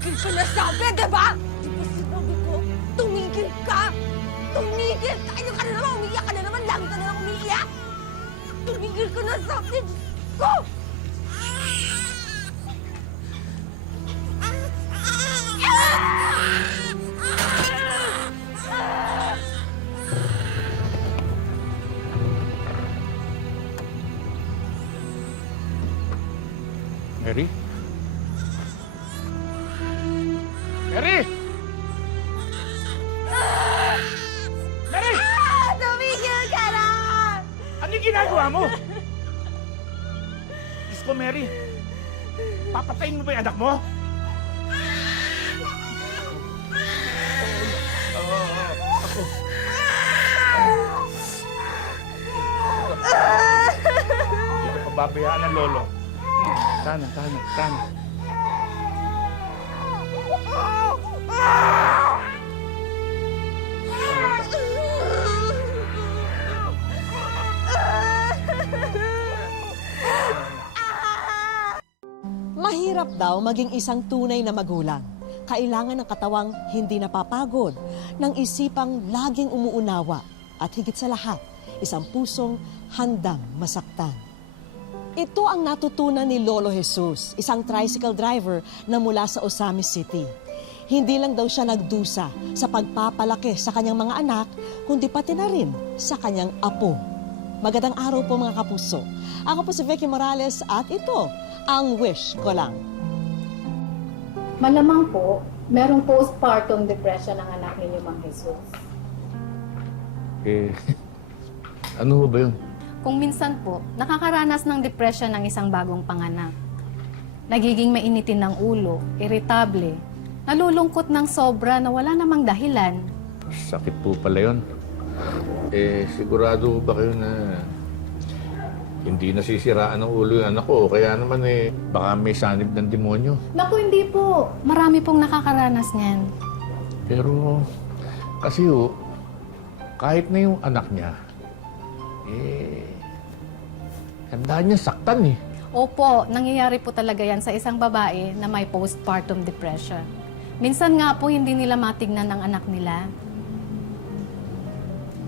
Tumigil ka na sabi, diba? Di ba sinabi ko, tumigil ka! Tumigil ka! Ayun ka na naman, umiiyak ka na naman, lagi ka na naman umiiyak! Tumigil ka na sabi, Diyos ko! Mary? Mary! Mary! Tumigil ka na! Ano yung ginagawa mo? Diyos ko, Mary. Papatayin mo ba yung anak mo? Hindi ka pababayaan ng lolo. Sana. Mahirap daw maging isang tunay na magulang. Kailangan ng katawang hindi napapagod, ng isipang laging umuunawa, at higit sa lahat, isang pusong handang masaktan. Ito ang natutunan ni Lolo Jesus, isang tricycle driver na mula sa Osamis City. Hindi lang daw siya nagdusa sa pagpapalaki sa kanyang mga anak, kundi pati na rin sa kanyang apo. Magandang araw po mga kapuso. Ako po si Vicky Morales at ito ang Wish Ko Lang. Malamang po, merong postpartum depression ang anak ninyo, Mang Jesus. Ano ba yun? Kung minsan po, nakakaranas ng depression ng isang bagong panganak. Nagiging mainitin ng ulo, iritable, nalulungkot ng sobra na wala namang dahilan. Sakit po pala yun. Sigurado ba kayo na hindi nasisiraan ng ulo yung anak ko? Kaya naman baka may sanib ng demonyo. Naku, hindi po. Marami pong nakakaranas niyan. Pero, kasi kahit na yung anak niya, handa niya saktan Opo, nangyayari po talaga yan sa isang babae na may postpartum depression. Minsan nga po hindi nila matignan ng anak nila.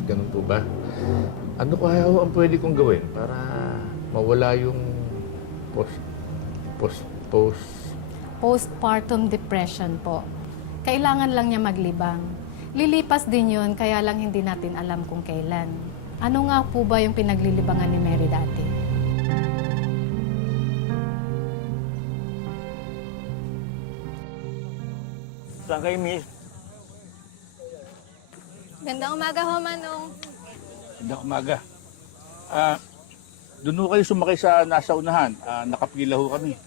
Ganun po ba? Ano kaya ang pwede kong gawin para mawala yung Postpartum depression po. Kailangan lang niya maglibang. Lilipas din yun, kaya lang hindi natin alam kung kailan. Ano nga po ba yung pinaglilibangan ni Mary dati? Saan kayo, miss? Gandang umaga ho, Manong. Gandang umaga. Doon ho kayo sumakay sa nasa unahan. Nakapila ho kami.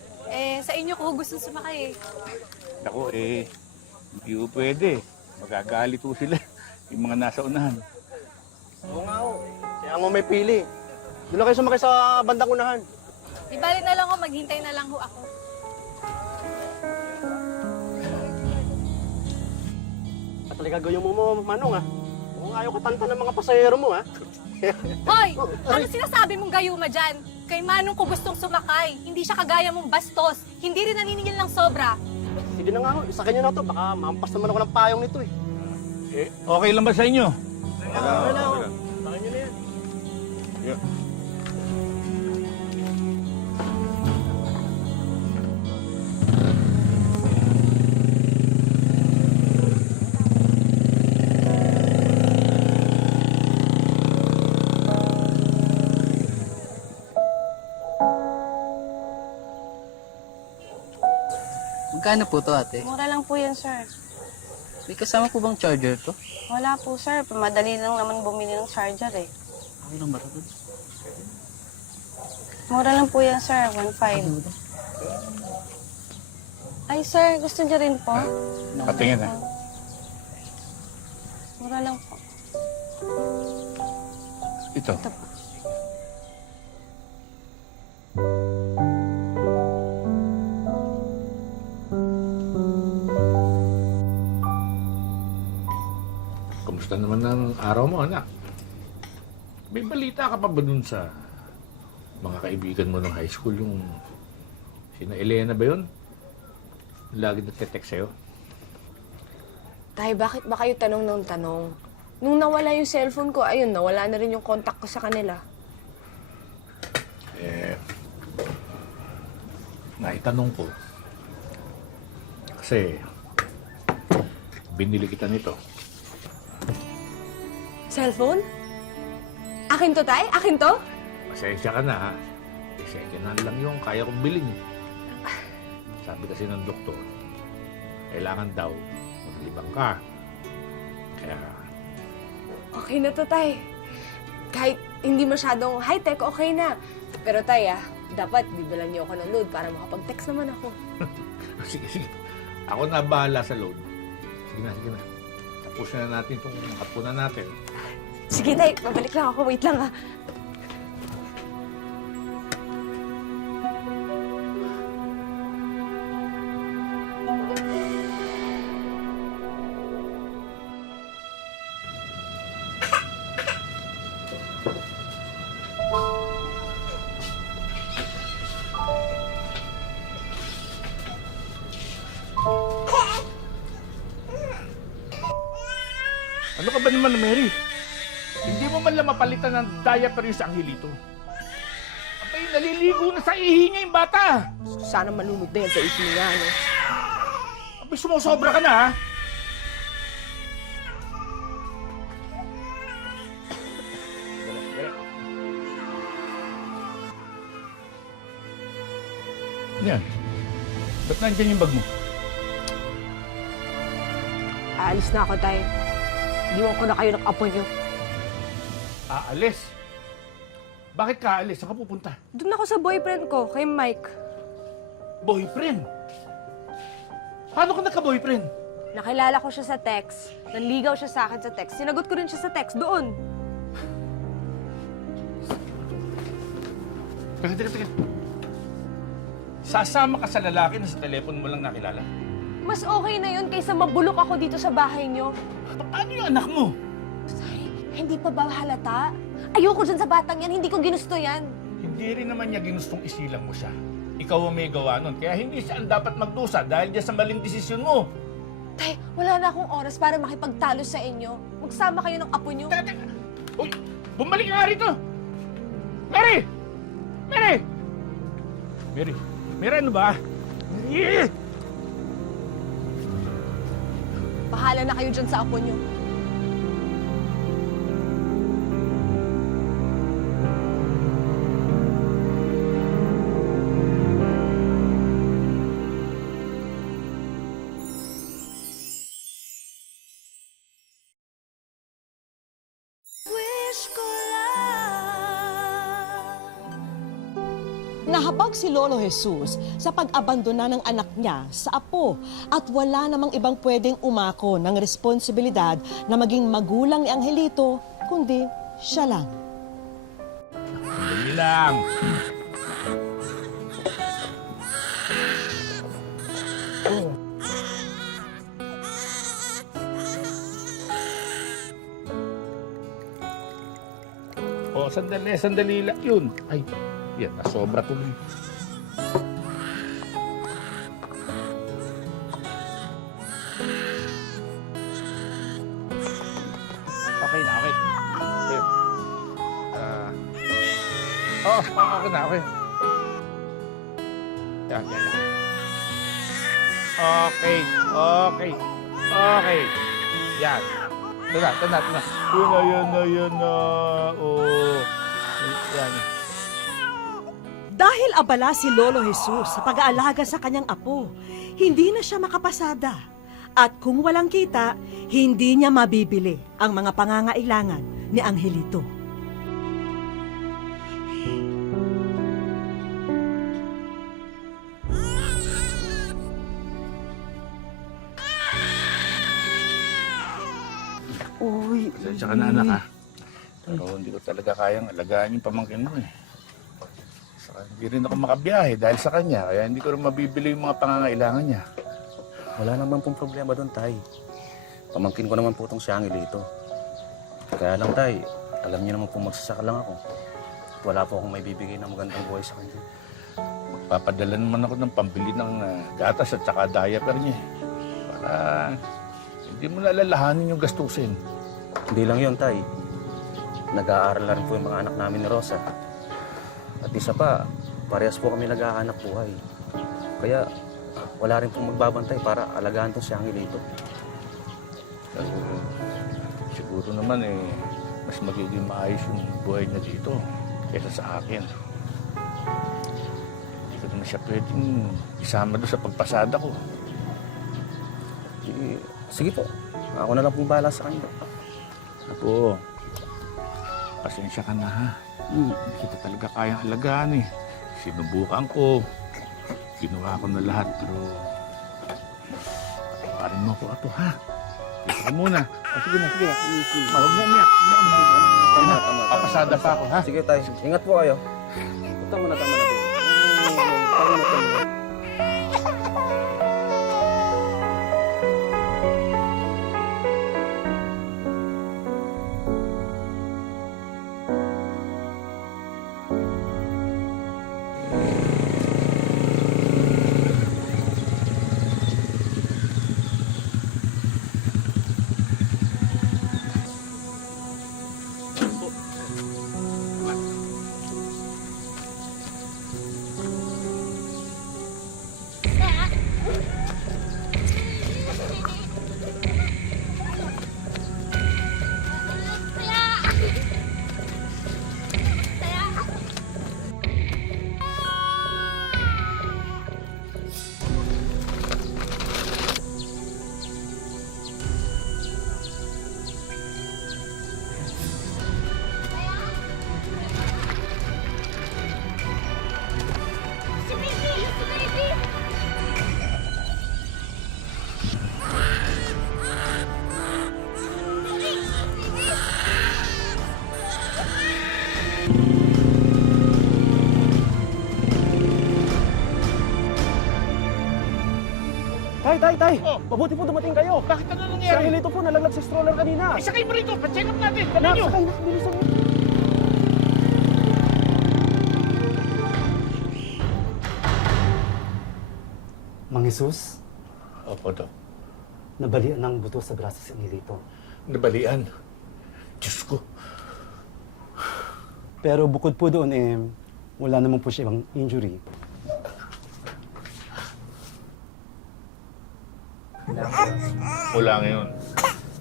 Sa inyo ko gusto sumakay. Ako, hindi ho pwede. Magagalit ho sila. Yung mga nasa unahan. Oo nga ho. Kaya mo may pili. Doon na kayo sumakay sa bandang unahan. Di bali na lang ho, maghintay na lang ho ako. At talaga gawin mo, Manong, ha? Kung ayaw katanta ng mga pasahero mo, ha? Hoy! Ano sinasabi mong gayuma dyan? Kay Manong ko gustong sumakay. Hindi siya kagaya mong bastos. Hindi rin naniningil ng sobra. Sige na nga ho, isa kanya na to. Baka mampas naman ako ng payong nito, eh. Okay lang ba sa inyo? Okay na ho. Bakit nyo na yan? Yeah. Magkano po to, ate? Mura lang po yan, sir. May kasama po bang charger to? Wala po, sir. Madali lang naman bumili ng charger, eh. Okay lang ba ito? Mura lang po yan, sir. 1.5. Ay, sir. Gusto niyo rin po? Patingin Mura lang po. Ito. Ito po. Kamusta naman ang araw mo, anak? May balita ka pa ba dun sa mga kaibigan mo ng high school, yung sina Elena ba yun? lagi nagte-text sa'yo? Tay, bakit ba kayo tanong ng tanong? Nung nawala yung cellphone ko, ayun, nawala na rin yung contact ko sa kanila. Naitanong ko. Kasi, binili kita nito. Cellphone? Akin to, Tay? Akin to? Pasensya ka na, ha? Second hand lang yung kaya kong bilhin. Sabi kasi ng doktor, kailangan daw maglibang ka. Kaya, Okay na to, Tay. Kahit hindi masyadong high-tech, okay na. Pero, Tay, dapat bibilan niyo ako ng load para makapag-text naman ako. sige, sige. Ako na bahala sa load. Sige na, sige na. Tapusin na natin itong hapunan natin. Sige, Tay. Babalik lang ako. Wait lang, ha. Ano ka ba naman, Mary? Hindi mo man lang mapalitan ng diaper yung sa Angelito. Abay, naliligo na sa ihi niya yung bata. Sana malunod na yan sa ipin niya, no? Abay, sumusobra ka na, ha? Yan. Ba't nandiyan yung bag mo? Aalis na ako, Tay. Iwan ko na kayo ng apo niyo. Aalis? Bakit ka aalis? Saan ka pupunta? Doon ako sa boyfriend ko, kay Mike. Boyfriend? Paano ka nagka-boyfriend? Nakilala ko siya sa text. Nanligaw siya sa akin sa text. Sinagot ko rin siya sa text doon. Teka. Sasama ka sa lalaki na sa telepono mo lang nakilala? Mas okay na yun kaysa mabulok ako dito sa bahay niyo. Paano yung anak mo? Ay, hindi pa ba halata? Ayoko dyan sa batang yan. Hindi ko ginusto yan. Hindi rin naman niya ginustong isilang mo siya. Ikaw ang may gawa nun. Kaya hindi siya ang dapat magdusa dahil diyan sa maling desisyon mo. Tay, wala na akong oras para makipagtalo sa inyo. Magsama kayo ng apo niyo. Teka. Uy, bumalik ka nga rito! Mary! Mary! Mary, ano ba? Mary! Bahala na kayo dyan sa apo niyo. Nahabag si Lolo Jesus sa pag-abandona ng anak niya sa apo at wala namang ibang pwedeng umako ng responsibilidad na maging magulang ni Angelito, kundi siya lang. Dali lang. Oh, sandali lang yun. Ay, yan, nasobra tuloy. Okay na, okay. Okay. Okay na, okay. Yan. Okay. Yan. Ito na. Yun na. Oh. Yan. Dahil abala si Lolo Jesus sa pag-aalaga sa kanyang apo, hindi na siya makapasada. At kung walang kita, hindi niya mabibili ang mga pangangailangan ni Angelito. Uy. Pasensya ka na, anak, ha? Pero hindi ko talaga kayang alagaan yung pamangkin mo, eh. Saka hindi rin ako makabiyahe dahil sa kanya, kaya hindi ko rin mabibili yung mga pangangailangan niya. Wala naman pong problema doon, Tay. Pamangkin ko naman po itong si Angelito. Kaya lang, Tay, alam niyo naman po magsasaka lang ako. Wala po akong may bibigay na magandang buhay sa kanya. Papadala naman ako ng pambili ng gatas at saka diaper niya. Para hindi mo nalalahanin yung gastusin. Hindi lang yun, Tay. Nag-aaral na rin po yung mga anak namin ni Rosa. At isa pa, parehas po kami nag-aanak buhay. Kaya wala rin pong magbabantay para alagaan tong si Angelito. Siguro naman mas magiging maayos yung buhay niya dito kaysa sa akin. Hindi ko naman siya pwedeng isama doon sa pagpasada ko. Sige po, ako na lang pong bahala sa kanya. Apo, pasensya ka na ha. Hindi kita talaga kayang alagaan eh. Sinubukan ko. Ginawa ko na lahat pero parin mo ko ato ha. Dito ka muna. Sige na, sige na. Huwag na niya. Tama. Papasada pa ako ha. Sige, Tay. Ingat po kayo. Tama na po. Tama na. Tay! Oh. Mabuti po dumating kayo. Bakit ano Si nangyari? Angelito po nalaglag sa stroller kanina. Isakay mo rito. Pa-check up natin. Dali nyo. Sakay na, bilisan mo. Mang Jesus, Opo, Dok. nabalian ng buto sa braso si Angelito. Nabalian. Diyos ko. Pero bukod po doon, wala naman po siya ibang injury. Mula ngayon,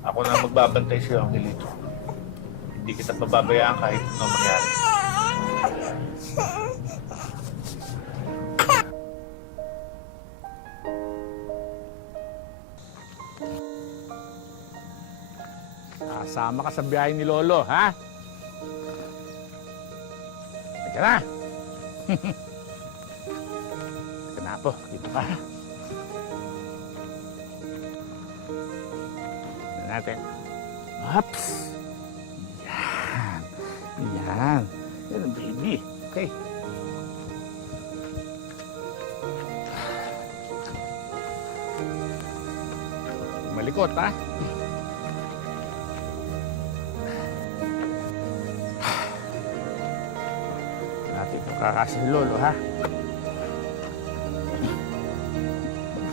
ako na magbabantay sa'yo, Angelito. Hindi kita pababayaan kahit anong mangyari. Kasama ka sa biyahe ni Lolo, ha? Teka na! Teka na po, dito ka. Natin. Ups! Yan. Yan. Yan ang baby. Okay. Malikot, ha? Natin ito kakasin ni Lolo, ha?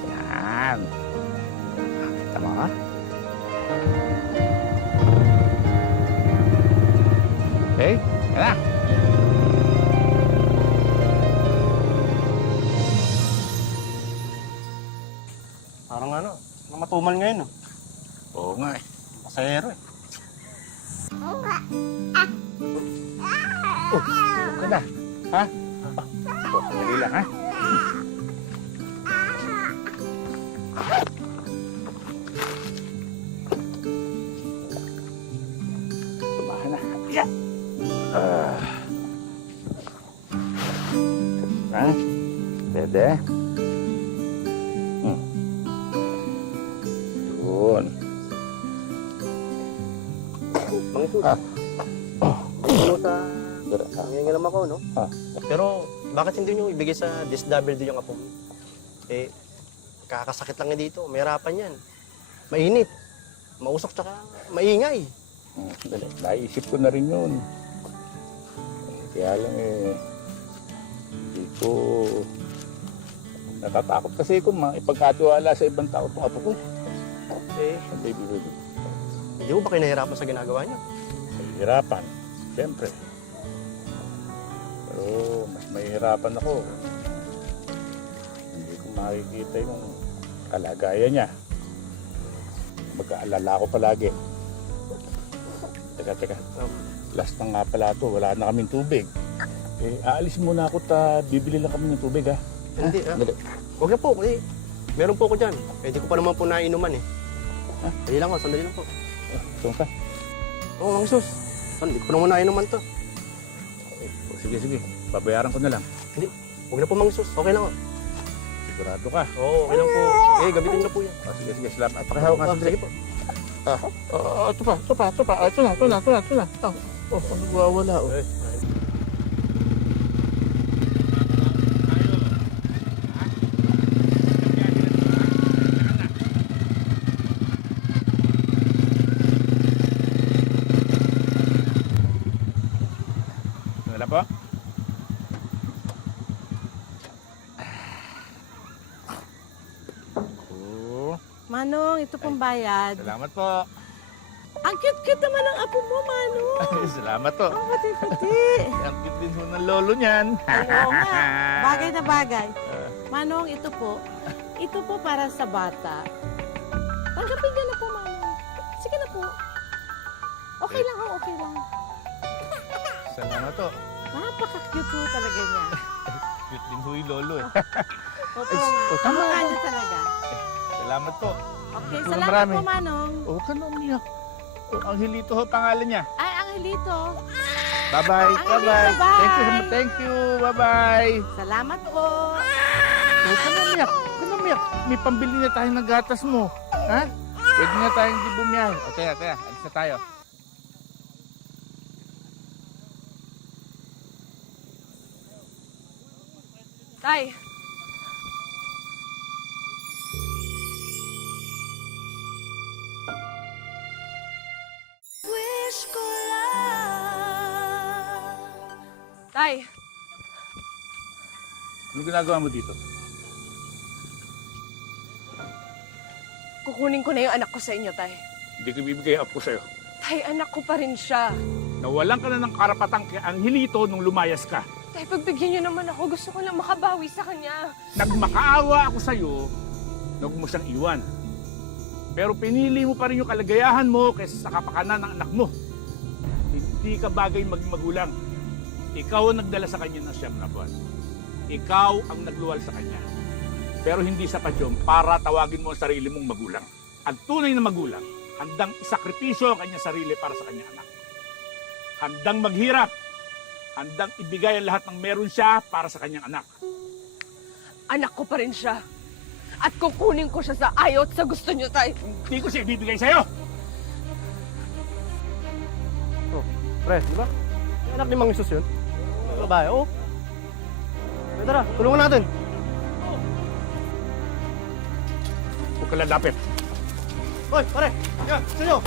Yan. Kita mo, ha? Okay, yan na. Parang matumal ngayon. Oo nga eh. Pasahero eh. Oh, ka na. Ha? Oh, dali lang, ha? Tumahan na. Yeah. Ha? Dede? Yun. Mang Jesus, nangingilam ako, no? Ah. Pero bakit hindi nyo ibigay sa DSWD yung apo mo? Kakasakit lang niya dito. Mahirapan yan. Mainit. Mausok tsaka maingay. Dali. Naisip ko na rin yun. Kaya lang Hindi ko... Natatakot kasi kung ipagkatiwala sa ibang tao itong apo ko. Eh, Baby, baby. hindi ko ba kayo nahihirapan sa ginagawa niyo? Mahihirapan, siyempre. Pero mas mahihirapan ako. Hindi ko makikita yung kalagayan niya. Mag-aalala ako palagi. Teka. Last na nga pala ito, wala na kaming tubig. Aalis muna ako bibili lang kami ng tubig ha. Hindi, Dali. Huwag na po. Meron po ako dyan. Pwede ko pa naman po nainuman eh. Dali lang po, sandali lang po. Saan ka? Oo, Mang Sus. Hindi ko pa naman nainuman to. Sige. Babayaran ko na lang. Hindi, huwag na po Mang Sus. Okay lang po. Sigurado ka. Oo, okay lang po. Gabitin na po yan. Sige. Salamat. Pakihawak nga sandali. Sige po. Ito pa. Ito na. Nagwawala. Wala po? Manong, ito pong bayad. Salamat po. Ang cute-cute naman ng apo mo, Manong. Salamat po. Ang puti-puti. Ang cute din ho ng lolo niyan. Oo nga. Bagay na bagay. Manong, ito po. Ito po para sa bata. Tanggapin ka na po, Manong. Sige na po. Okay lang ho, okay lang. Salamat po. Napaka-cute po talaga niya. Cute din ho yung lolo eh. Opo nga. Kamukha niya talaga. Salamat po. Okay, Ito na salamat marami. po, Manong. Huwag ka na umiyak. Angelito ho pangalan niya. Ay, Angelito. Bye-bye. Angelito, bye. Thank you. Bye-bye. Salamat po. Huwag ka na umiyak. Huwag ka na umiyak. May pambili na tayo ng gatas mo. Ha? Pwede na tayong di bumiyahe. O, taya. Alis na tayo. Tay, Tay, Anong ginagawa mo dito? kukunin ko na yung anak ko sa inyo, Tay. Hindi ko bibigay up ko sa'yo. Tay, anak ko pa rin siya. Nawalan ka na ng karapatang kay Angelito nung lumayas ka. Tay, pagbigyan niyo naman ako. Gusto ko lang makabawi sa kanya. Nagmakaawa ako sa'yo, huwag mo siyang iwan. Pero pinili mo pa rin yung kalagayahan mo kaysa sa kapakanan ng anak mo. Hindi ka bagay maging magulang. Ikaw ang nagdala sa kanya ng 7 na buwan. Ikaw ang nagluwal sa kanya. Pero hindi sapat yun para tawagin mo ang sarili mong magulang. Ang tunay na magulang, handang isakripisyo ang kanyang sarili para sa kanyang anak. Handang maghirap. Handang ibigay ang lahat ng meron siya para sa kanyang anak. Anak ko pa rin siya. At kukunin ko siya sa ayaw at sa gusto niyo, Tay. Hindi ko siya ibibigay sa'yo. Pre, di ba? Yung anak ni Mang Sus yun. Babae, oo. Tara, tulungan natin. Huwag ka lalapit. Hoy, pare! Yan, sa'yo!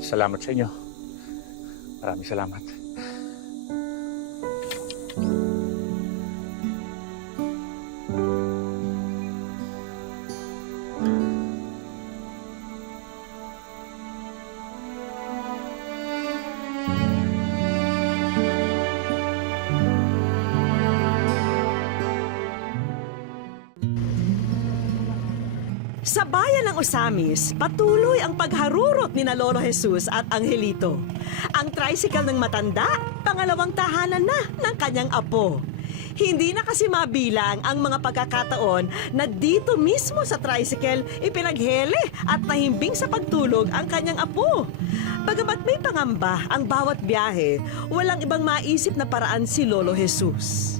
Salamat sa inyo. Maraming salamat. Sa bayan ng Osamis, patuloy ang pagharurot ni na Lolo Jesus at Angelito. Ang tricycle ng matanda, pangalawang tahanan na ng kanyang apo. Hindi na kasi mabilang ang mga pagkakataon na dito mismo sa tricycle ipinaghele at nahimbing sa pagtulog ang kanyang apo. Bagamat may pangamba ang bawat biyahe, walang ibang maisip na paraan si Lolo Jesus.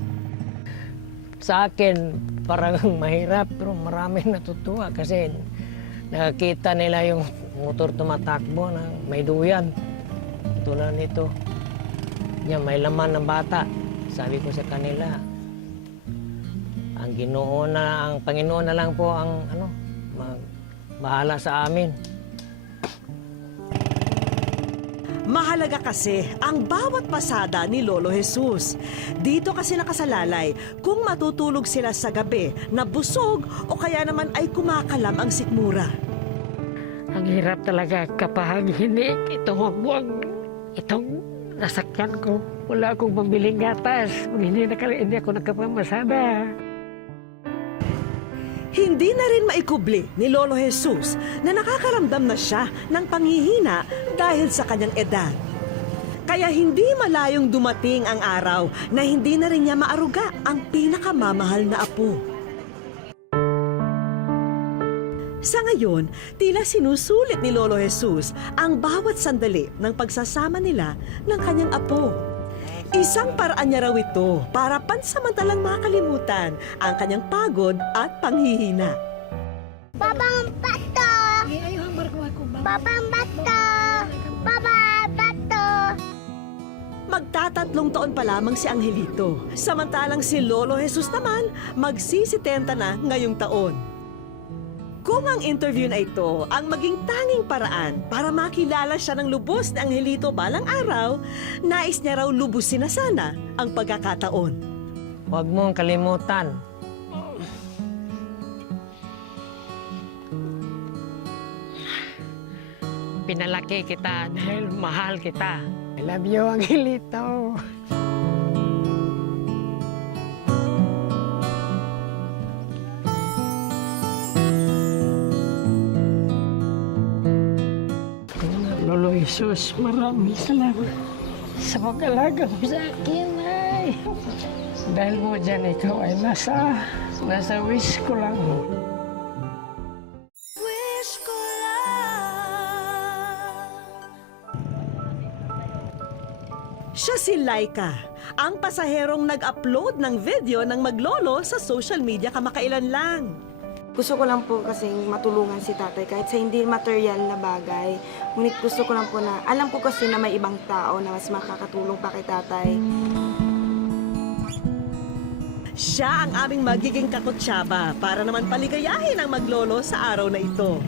Sa akin, parang mahirap pero maraming natutuwa kasi nakakita nila yung motor tumatakbo na may duyan. Tulad nito. Yan, may laman ng bata. Sabi ko sa kanila, ang Panginoon na lang po ang bahala sa amin. Mahalaga kasi ang bawat pasada ni Lolo Jesus. Dito kasi nakasalalay kung matutulog sila sa gabi na busog o kaya naman ay kumakalam ang sikmura. Ang hirap talaga kapag hindi itong wagwag, itong nasakyan ko. Wala akong pambiling gatas. Hindi ako nakapamasada. Hindi na rin maikubli ni Lolo Jesus na nakakaramdam na siya ng panghihina dahil sa kanyang edad. Kaya hindi malayong dumating ang araw na hindi na rin niya maaruga ang pinakamamahal na apo. Sa ngayon, tila sinusulit ni Lolo Jesus ang bawat sandali ng pagsasama nila ng kanyang apo. Isang paraan niya raw ito para pansamantalang makalimutan ang kanyang pagod at panghihina. Babang bato! Babang bato! Babang bato! Magtatatlong taon pa lamang si Angelito, samantalang si Lolo Jesus naman magsisitenta na ngayong taon. Kung ang interview na ito ang maging tanging paraan para makilala siya ng lubos ni Angelito balang araw, nais niya raw lubusin na sana ang pagkakataon. Huwag mong kalimutan. Pinalaki kita dahil mahal kita. I love you, Angelito. Lolo Jesus, maraming salamat sa pag-alaga mo sa akin, ay. Dahil mo dyan, ikaw ay nasa wish ko lang. Wish ko lang. Siya si Laika, ang pasaherong nag-upload ng video ng maglolo sa social media kamakailan lang. Gusto ko lang po kasing matulungan si tatay kahit sa hindi material na bagay. Ngunit gusto ko lang po na, alam ko kasi na may ibang tao na mas makakatulong pa kay tatay. Siya ang aming magiging kakutsaba para naman paligayahin ang maglolo sa araw na ito.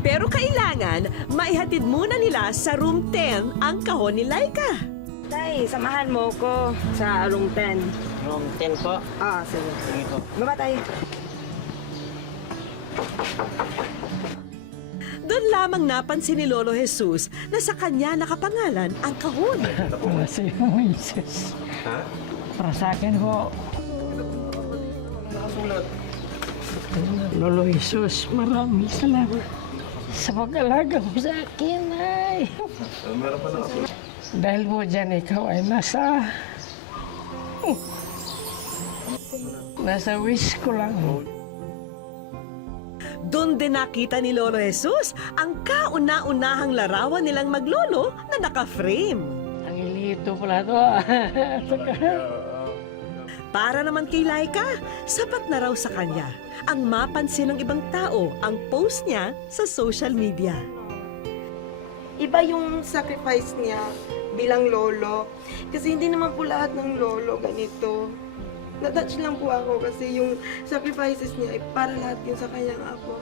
Pero kailangan, maihatid muna nila sa room 10 ang kahon ni Laika. Tay, samahan mo ko sa room 10. Room 10 po. Ah, sige. Sige po. Baba tayo. Doon lamang napansin ni Lolo Jesus na sa kanya nakapangalan ang kahon. Para sa iyo, Jesus. Ha? Para sa akin ho. Lolo Jesus, maraming salamat sa pag-alaga mo sa akin, ay. Meron pa na. Dahil mo dyan, ikaw ay nasa wish ko lang. Doon din nakita ni Lolo Jesus ang kauna-unahang larawan nilang maglolo na naka-frame. Ang ilito pala to. Para naman kay Laika, sapat na raw sa kanya ang mapansin ng ibang tao ang post niya sa social media. Iba yung sacrifice niya bilang lolo. Kasi hindi naman po lahat ng lolo ganito. Na-touch lang po ako kasi yung sacrifices niya ay para lahat yun sa kanyang apo.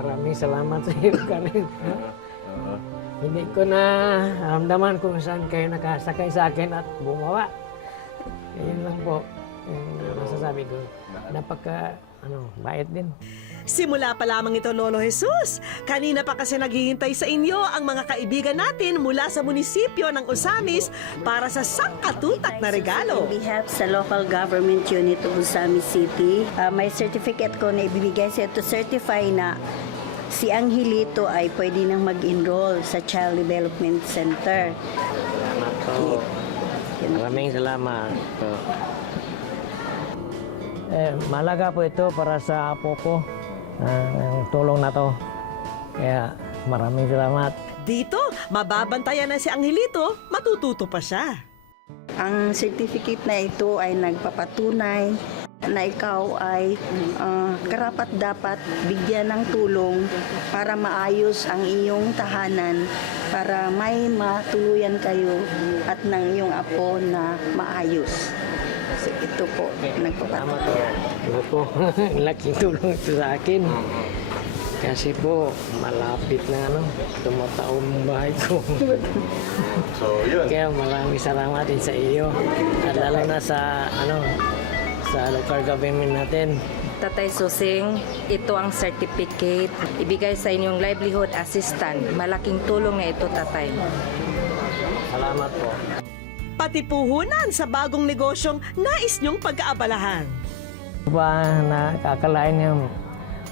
Maraming salamat sa iyo, Karen. Hindi ko na ramdaman kung saan kayo nakasakay sa akin at bumawa. Ayun lang po yung masasabi ko. Bait din. Simula pa lamang ito, Lolo Jesus. Kanina pa kasi naghihintay sa inyo ang mga kaibigan natin mula sa munisipyo ng Osamis para sa sangkatutak na regalo. On behalf sa local government unit of Osamis City, may certificate ko na ibibigay sa to certify na si Angelito ay pwede nang mag-enroll sa Child Development Center. Salamat po. Maraming salamat po. Malaga po ito para sa apo ko. Ang tulong na to. Kaya maraming salamat. Dito, mababantayan na si Angelito, matututo pa siya. Ang certificate na ito ay nagpapatunay na ikaw ay karapat-dapat bigyan ng tulong para maayos ang iyong tahanan, para may matuluyan kayo at ng iyong apo na maayos. So, ito po, nagpapatunay. Ito po, laking tulong ito sa akin. Kasi po, malapit na tumataon ang bahay ko. So, yun. Kaya maraming salamat din sa iyo. At lalo na sa, sa local government natin. Tatay Susing, ito ang certificate. Ibigay sa inyong livelihood assistant. Malaking tulong na ito, tatay. Salamat po. Pati puhunan sa bagong negosyong nais niyong pag-aabalahan. Ba, nakakalain niya,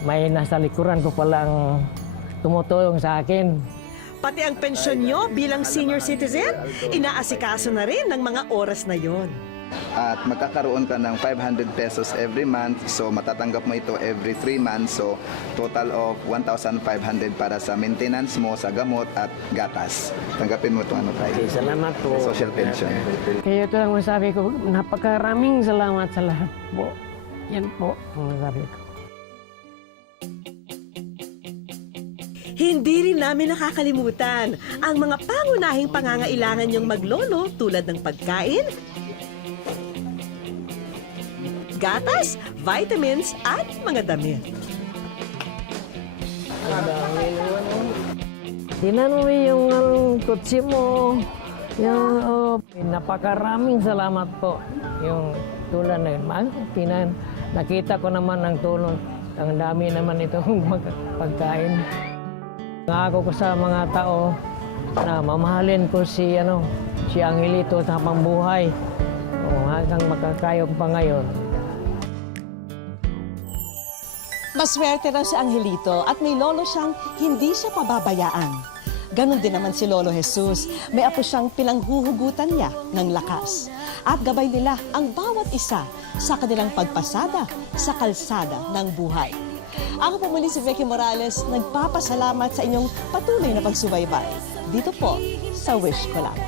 may nasa likuran ko palang tumutulong sa akin. Pati ang pensyon niyo bilang senior citizen, inaasikaso na rin ng mga oras na yon. At magkakaroon ka ng 500 pesos every month. So matatanggap mo ito every 3 months. So total of 1,500 para sa maintenance mo, sa gamot at gatas. Tanggapin mo itong tayo. Salamat po. Social pension. Kaya ito lang masabi ko, napakaraming salamat sa lahat po. Yan po ang masabi ko. Hindi rin namin nakakalimutan ang mga pangunahing pangangailangan niyong maglolo tulad ng pagkain, gatas, vitamins at mga damit. Tinan mo yung kutsi mo. Napakaraming salamat po. Yung tulad na yun. Nakita ko naman ang tulong. Ang dami naman itong pagkain. Nangako ko sa mga tao na mamahalin ko si Angelito sa habang buhay. Hanggang makakayog pa ngayon. Maswerte raw si Angelito at may lolo siyang hindi siya pababayaan. Ganon din naman si Lolo Jesus. May apo siyang pinanghuhugutan niya ng lakas. At gabay nila ang bawat isa sa kanilang pagpasada sa kalsada ng buhay. Ako po muli si Vicky Morales, nagpapasalamat sa inyong patuloy na pagsubaybay. Dito po sa Wish Ko Lang.